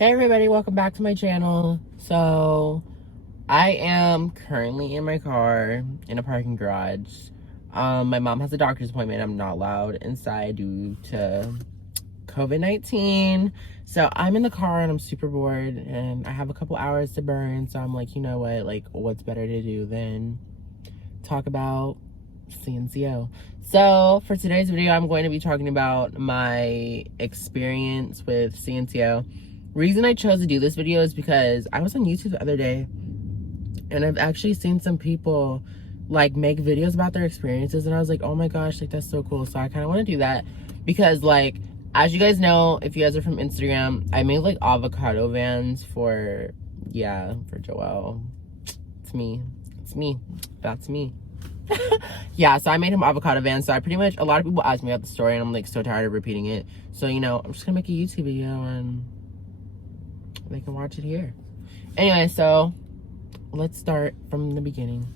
Hey everybody, welcome back to my channel. So, I am currently in my car in a parking garage. My mom has a doctor's appointment. I'm not allowed inside due to COVID-19. So, I'm in the car and I'm super bored and I have a couple hours to burn. So, I'm like, you know what? Like, what's better to do than talk about Cnco. So, for today's video, I'm going to be talking about my experience with Cnco. Reason I chose to do this video is because I was on YouTube the other day and I've actually seen some people like make videos about their experiences, and I was like, oh my gosh, like that's so cool. So I kind of want to do that because, like, as you guys know, if you guys are from Instagram, I made like avocado vans for Joel. It's me, that's me. Yeah, so I made him avocado vans. So I pretty much, a lot of people ask me about the story and I'm like so tired of repeating it. So, you know, I'm just gonna make a YouTube video and they can watch it here. Anyway, so let's start from the beginning.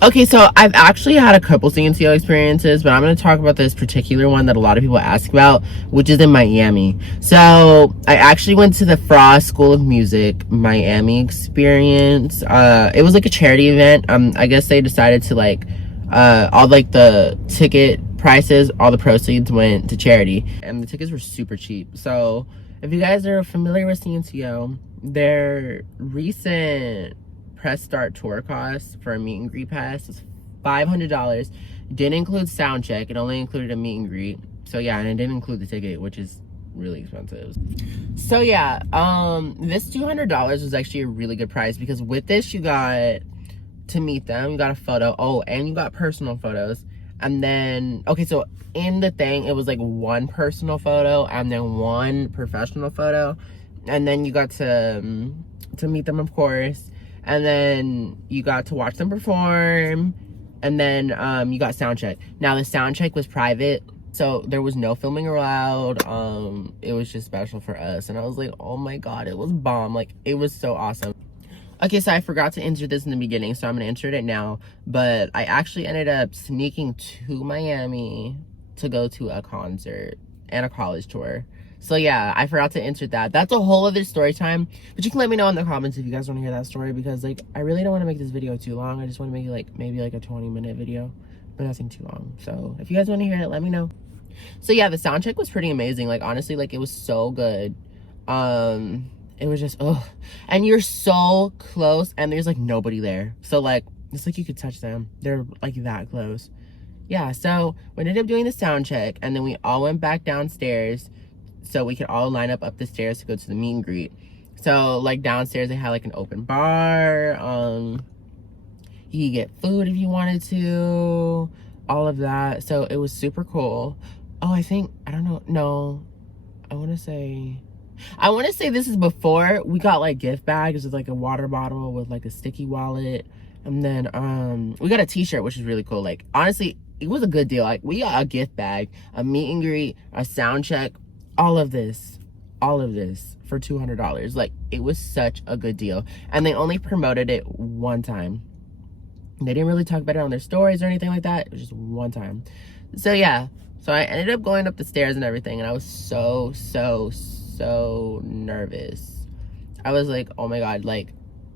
Okay, so I've actually had a couple Cnco experiences, but I'm going to talk about this particular one that a lot of people ask about, which is in Miami. So I actually went to the Frost School of Music Miami experience. It was like a charity event. I guess they decided to like, all like the ticket prices, all the proceeds went to charity, and the tickets were super cheap. So if you guys are familiar with Cnco, their recent press start tour cost for a meet and greet pass was $500. Didn't include sound check. It only included a meet and greet. So yeah, and it didn't include the ticket, which is really expensive. So yeah, this $200 was actually a really good price because with this you got to meet them, you got a photo, and you got personal photos. And then, okay, so in the thing it was like one personal photo and then one professional photo, and then you got to meet them, of course. And then you got to watch them perform. And then you got sound check. Now the sound check was private, so there was no filming allowed. It was just special for us. And I was like, oh my god, it was bomb. Like, it was so awesome. Okay, so I forgot to insert this in the beginning, so I'm gonna insert it now. But I actually ended up sneaking to Miami to go to a concert and a college tour. So yeah, I forgot to insert that. That's a whole other story time. But you can let me know in the comments if you guys want to hear that story, because like I really don't want to make this video too long. I just want to make it like maybe like a 20-minute video, but nothing too long. So if you guys want to hear it, let me know. So yeah, the sound check was pretty amazing. Like honestly, like it was so good. It was just and you're so close and there's like nobody there. So like it's like you could touch them. They're like that close. Yeah, so we ended up doing the sound check and then we all went back downstairs so we could all line up the stairs to go to the meet and greet. So like downstairs they had like an open bar. You could get food if you wanted to, all of that. So it was super cool. I want to say this is before we got like gift bags with like a water bottle with like a sticky wallet, and then we got a t-shirt, which is really cool. Like honestly, it was a good deal. Like we got a gift bag, a meet and greet, a sound check, all of this for $200. Like it was such a good deal, and they only promoted it one time. They didn't really talk about it on their stories or anything like that. It was just one time. So yeah, so I ended up going up the stairs and everything, and I was so nervous. I was like, oh my god, like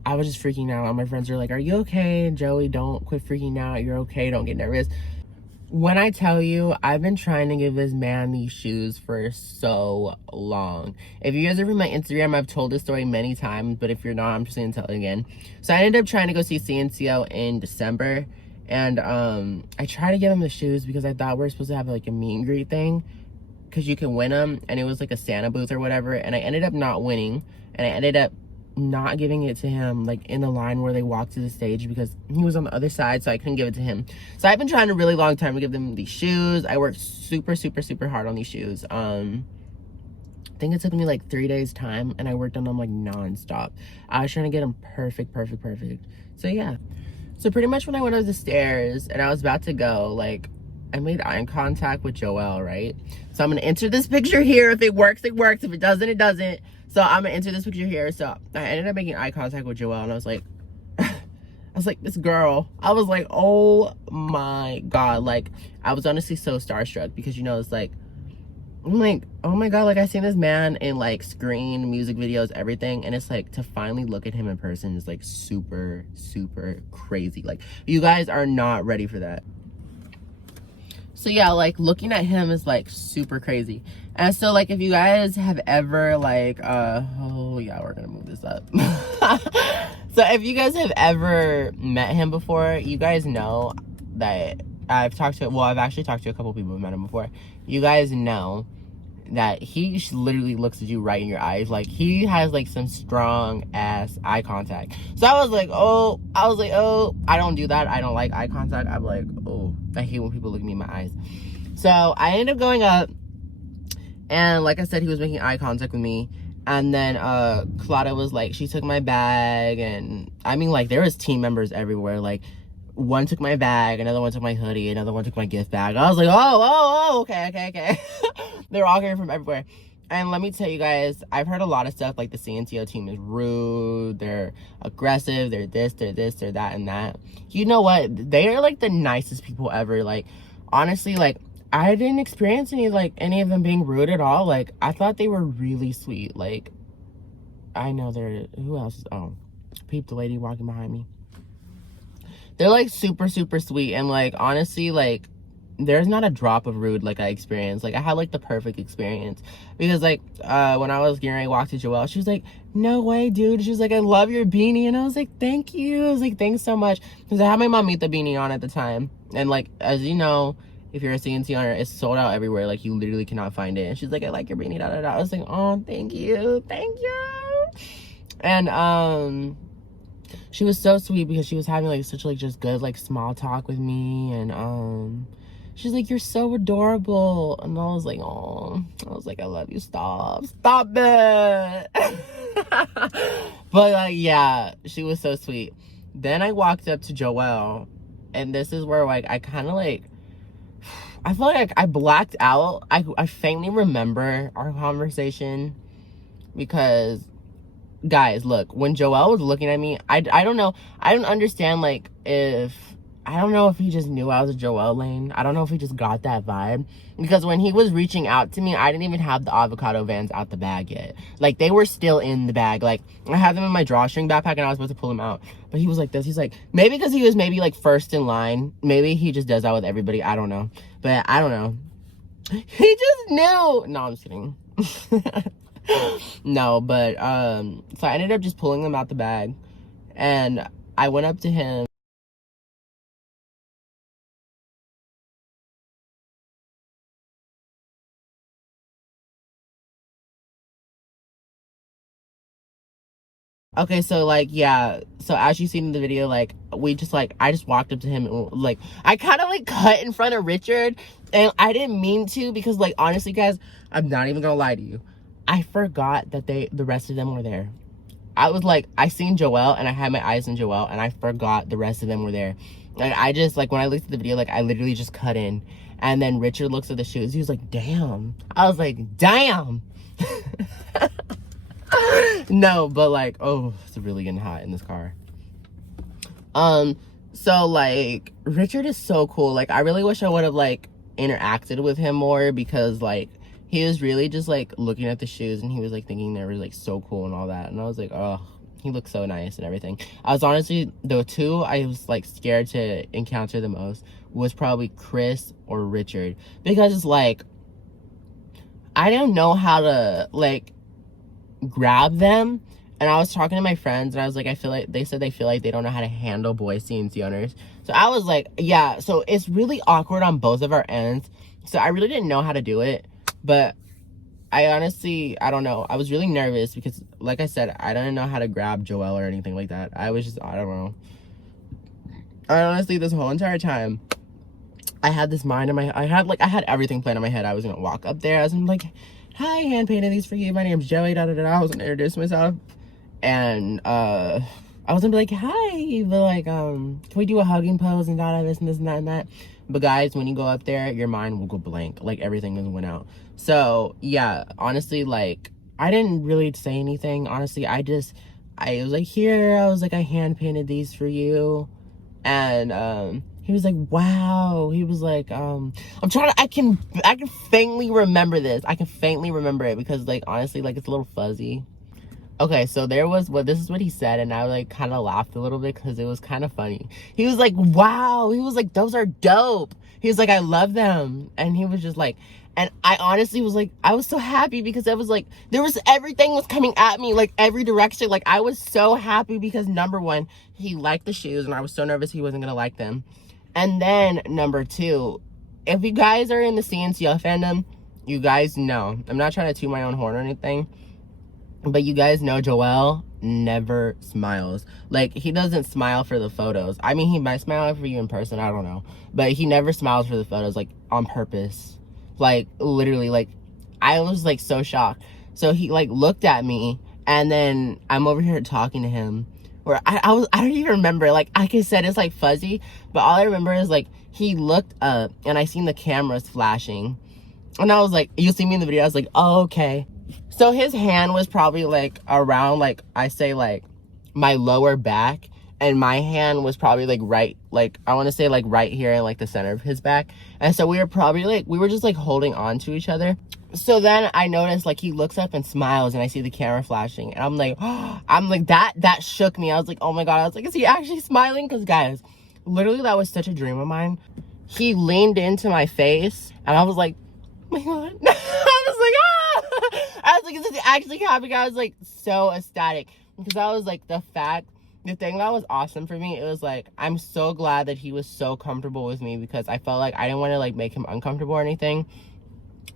I was just freaking out. And my friends were like, are you okay, Joey? Don't quit freaking out, you're okay, don't get nervous. When I tell you, I've been trying to give this man these shoes for so long. If you guys are from my Instagram, I've told this story many times, but if you're not, I'm just gonna tell it again. So I ended up trying to go see Cnco in December, and I tried to give him the shoes because I thought we were supposed to have like a meet and greet thing, because you can win them, and it was like a Santa booth or whatever, and I ended up not winning, and I ended up not giving it to him like in the line where they walked to the stage because he was on the other side, so I couldn't give it to him. So I've been trying a really long time to give them these shoes. I worked super hard on these shoes. I think it took me like 3 days time, and I worked on them like non-stop. I was trying to get them perfect. So yeah, so pretty much when I went up the stairs and I was about to go, like I made eye contact with Joel, right? So I'm gonna enter this picture here. If it works, it works. If it doesn't, it doesn't. So I'm gonna enter this picture here. So I ended up making eye contact with Joel, and I was like, I was like, this girl. I was like, oh my God. Like, I was honestly so starstruck because, you know, it's like, I'm like, oh my God, like I seen this man in like screen, music videos, everything. And it's like to finally look at him in person is like super, super crazy. Like, you guys are not ready for that. So yeah, like looking at him is like super crazy. And so like if you guys have ever like oh yeah, we're gonna move this up. So if you guys have ever met him before, you guys know that I've actually talked to a couple people who met him before. You guys know that he literally looks at you right in your eyes. Like, he has like some strong ass eye contact. So I was like, oh, I don't do that. I don't like eye contact. I'm like, oh, I hate when people look at me in my eyes. So I ended up going up, and like I said, he was making eye contact with me. And then Claudia was like, she took my bag, and I mean, like, there was team members everywhere. Like, one took my bag, another one took my hoodie, another one took my gift bag. I was like, oh, okay. They're all coming from everywhere. And let me tell you guys, I've heard a lot of stuff like the Cnco team is rude, they're aggressive, they're this, they're that, and that. You know what? They are like the nicest people ever. Like, honestly, like, I didn't experience any of them being rude at all. Like, I thought they were really sweet. Like, I know who else? Oh, peep the lady walking behind me. They're like super, super sweet. And like, honestly, like, there's not a drop of rude like I experienced. Like, I had like the perfect experience. Because like, when I was getting ready to walk to Joelle, she was like, no way, dude. She was like, I love your beanie. And I was like, thank you. I was like, thanks so much. Because I had my Mamita beanie on at the time. And like, as you know, if you're a CNC owner, it's sold out everywhere. Like, you literally cannot find it. And she's like, I like your beanie, da da da. I was like, oh, thank you. And she was so sweet because she was having like such like just good like small talk with me. And she's like, you're so adorable. And I was like, oh, I love you. Stop it. But like, yeah, she was so sweet. Then I walked up to Joelle, and this is where like I kind of like, I feel like I blacked out. I faintly remember our conversation because, guys, look, when Joelle was looking at me, I don't know. I don't understand, like, I don't know if he just knew I was a Joelle lane. I don't know if he just got that vibe. Because when he was reaching out to me, I didn't even have the avocado vans out the bag yet. Like, they were still in the bag. Like, I had them in my drawstring backpack, and I was supposed to pull them out. But he was like this. He's like, maybe because he was like, first in line. Maybe he just does that with everybody. I don't know. But I don't know. He just knew. No, I'm just kidding. No, but, so I ended up just pulling them out the bag. And I went up to him. Okay, so like, yeah, so as you seen in the video, like, I just walked up to him and like, I kind of like cut in front of Richard, and I didn't mean to because, like, honestly, guys, I'm not even gonna lie to you, I forgot that the rest of them were there. I was like, I seen Joelle and I had my eyes on Joelle, and I forgot the rest of them were there. Like, I just, like, when I looked at the video, like, I literally just cut in, and then Richard looks at the shoes, he was like, damn. I was like, damn. No, but like, oh, it's really getting hot in this car. So like, Richard is so cool. Like, I really wish I would have like interacted with him more, because like, he was really just like looking at the shoes, and he was like thinking they were like so cool and all that. And I was like, oh, he looks so nice and everything. I was honestly, the two I was like scared to encounter the most was probably Chris or Richard, because it's like, I didn't know how to like grab them. And I was talking to my friends, and I was like, they said they feel like they don't know how to handle boy CNC owners. So I was like, yeah, so it's really awkward on both of our ends. So I really didn't know how to do it. But I honestly, I don't know. I was really nervous because, like I said, I didn't know how to grab Joelle or anything like that. I was just, I don't know. I honestly, this whole entire time, I had this mind in my, I had everything planned in my head. I was going to walk up there. I was like, hi, hand painted these for you. My name's Joey, da da da da. I was going to introduce myself. And I was gonna be like, hi, but like, can we do a hugging pose and da da this and this and that and that? But guys, when you go up there, your mind will go blank. Like, everything just went out. So yeah, honestly, like, I didn't really say anything. Honestly, I just I was like, here, I was like, I hand painted these for you. And he was like, wow. He was like, I'm trying to, I can faintly remember this. I can faintly remember it because, like, honestly, like, it's a little fuzzy. Okay, so this is what he said, and I like kind of laughed a little bit because it was kind of funny. He was like, wow. He was like, those are dope. He was like, I love them. And he was just like, and I honestly was like, I was so happy because I was like, everything was coming at me, like every direction. Like, I was so happy because number one, he liked the shoes, and I was so nervous he wasn't gonna like them. And then number two, if you guys are in the Cnco fandom, you guys know, I'm not trying to toot my own horn or anything, but you guys know Joel never smiles. Like, he doesn't smile for the photos. I mean, he might smile for you in person, I don't know. But he never smiles for the photos, like, on purpose. Like, literally, like, I was, like, so shocked. So he, like, looked at me, and then I'm over here talking to him. Or I don't even remember. Like I said, it's, like, fuzzy. But all I remember is, like, he looked up, and I seen the cameras flashing. And I was like, you'll see me in the video. I was like, oh, okay. So his hand was probably like around, like, I say, like, my lower back, and my hand was probably like right, like, I want to say like right here in like the center of his back. And so we were probably like, we were just like holding on to each other. So then I noticed, like, he looks up and smiles, and I see the camera flashing, and I'm like, that shook me. I was like, oh my God. I was like, is he actually smiling? Because guys, literally that was such a dream of mine. He leaned into my face, and I was like, oh my God. I was like, ah! I was like, is this actually happening? I was like so ecstatic because I was like, the thing that was awesome for me, it was like, I'm so glad that he was so comfortable with me because I felt like I didn't want to like make him uncomfortable or anything.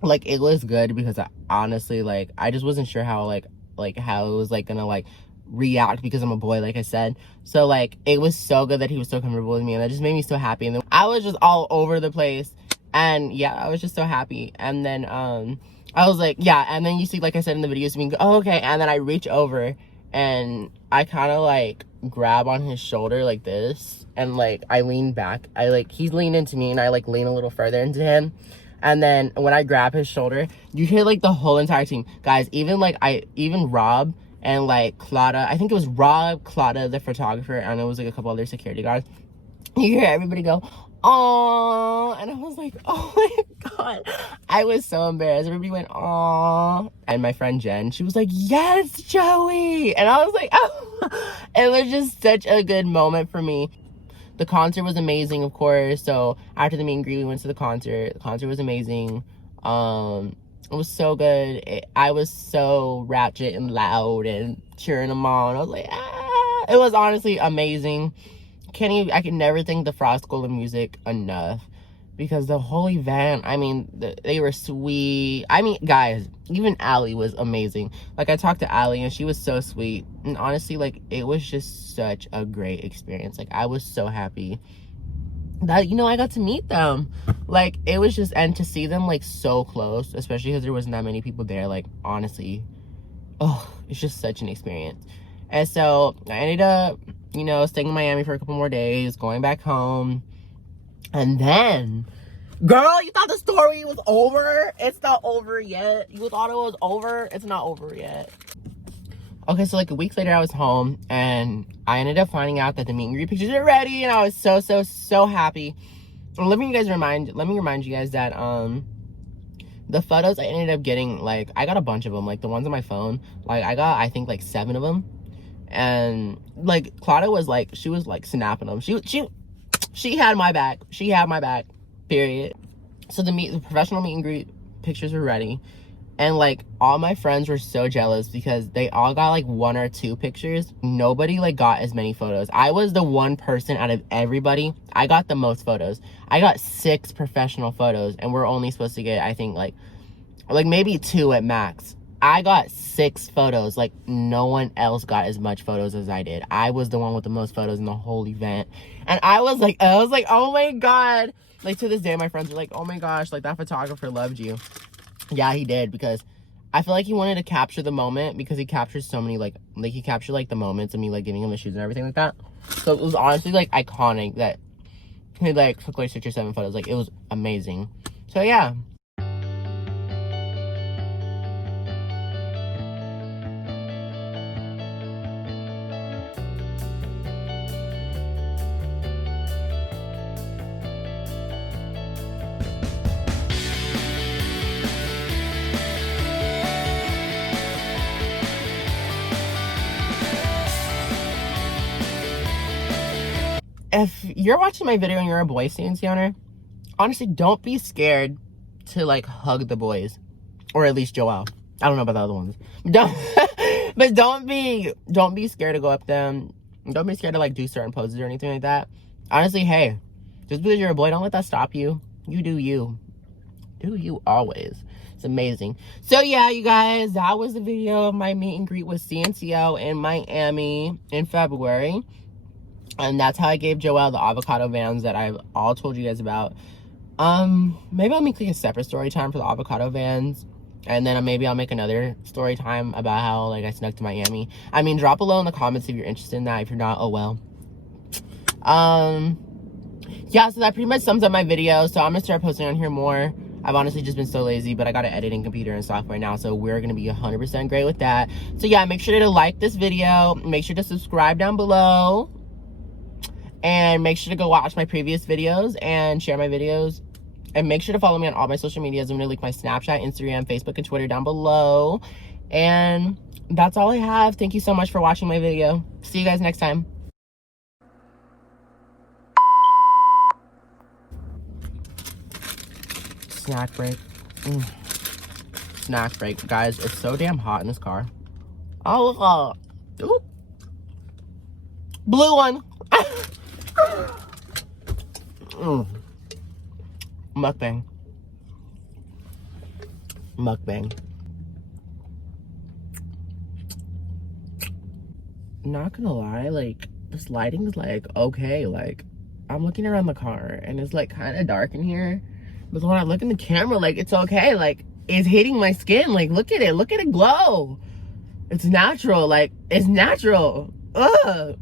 Like, it was good because I honestly, like, I just wasn't sure how how it was like gonna like react because I'm a boy, like I said. So like, it was so good that he was so comfortable with me, and that just made me so happy. And then I was just all over the place. And yeah, I was just so happy. And then I was like, yeah. And then you see, like I said in the videos, me go, oh, okay. And then I reach over, and I kind of like grab on his shoulder like this, and like I lean back. He's leaned into me, and I like lean a little further into him. And then when I grab his shoulder, you hear like the whole entire team, guys. Even Rob and like Claudia. I think it was Rob, Claudia, the photographer, and it was like a couple other security guards. You hear everybody go, aww, and I was like, oh my God. I was so embarrassed. Everybody went, aww. And my friend Jen, she was like, yes, Joey. And I was like, oh. It was just such a good moment for me. The concert was amazing, of course. So after the meet and greet, we went to the concert. The concert was amazing. It was so good. I was so ratchet and loud and cheering them on. I was like, ah. It was honestly amazing. I can never thank the Frost School of Music enough because the whole event, I mean, they were sweet. I mean, guys, even Allie was amazing. Like, I talked to Allie, and she was so sweet. And honestly, like, it was just such a great experience. Like, I was so happy that, you know, I got to meet them. Like, it was just, and to see them, like, so close, especially because there wasn't that many people there, like, honestly, oh, it's just such an experience. And so I ended up, you know, staying in Miami for a couple more days, going back home. And then, girl, you thought the story was over? It's not over yet. You thought it was over? It's not over yet. Okay, so like a week later, I was home, and I ended up finding out that the meet and greet pictures are ready, and I was so happy. And let me remind you guys that the photos I ended up getting, like, I got a bunch of them, like the ones on my phone. Like, I got, I think, like 7 of them. And like Claudia was like, she was like snapping them. She had my back. She had my back, period. So the professional meet and greet pictures were ready, and like all my friends were so jealous because they all got like 1 or 2 pictures. Nobody like got as many photos. I was the one person out of everybody. I got the most photos. I got 6 professional photos, and we're only supposed to get, I think, like maybe 2 at max. I got 6 photos. Like, no one else got as much photos as I did. I was the one with the most photos in the whole event. And I was like, oh my God. Like, to this day, my friends are like, oh my gosh, like, that photographer loved you. Yeah, he did, because I feel like he wanted to capture the moment, because he captured so many, like he captured, like, the moments of me, like, giving him the shoes and everything like that. So it was honestly, like, iconic that he, like, took, like, 6 or 7 photos. Like, it was amazing. So, yeah. if you're watching my video and you're a boy CNC owner, honestly, don't be scared to like hug the boys, or at least Joelle. I don't know about the other ones. But don't be scared to go up to them. Don't be scared to like do certain poses or anything like that. Honestly, hey, just because you're a boy, don't let that stop you. You do you. Do you always. It's amazing. So yeah, you guys, that was the video of my meet and greet with Cnco in Miami in February. And that's how I gave Joelle the avocado vans that I've all told you guys about. Maybe I'll make like a separate story time for the avocado vans. And then maybe I'll make another story time about how like I snuck to Miami. I mean, drop below in the comments if you're interested in that. If you're not, oh well. Yeah, so that pretty much sums up my video. So I'm gonna start posting on here more. I've honestly just been so lazy, but I got an editing computer and software now, so we're gonna be 100% great with that. So yeah, make sure to like this video, make sure to subscribe down below, and make sure to go watch my previous videos and share my videos. And make sure to follow me on all my social medias. I'm going to link my Snapchat, Instagram, Facebook, and Twitter down below. And that's all I have. Thank you so much for watching my video. See you guys next time. Snack break. Snack break. Guys, it's so damn hot in this car. Oh, look. Blue one. Mukbang. Not gonna lie, like, this lighting is like okay. Like, I'm looking around the car and it's like kind of dark in here, but when I look in the camera, like, it's okay. Like, it's hitting my skin. Like, look at it glow. It's natural. Like, it's natural. Ugh.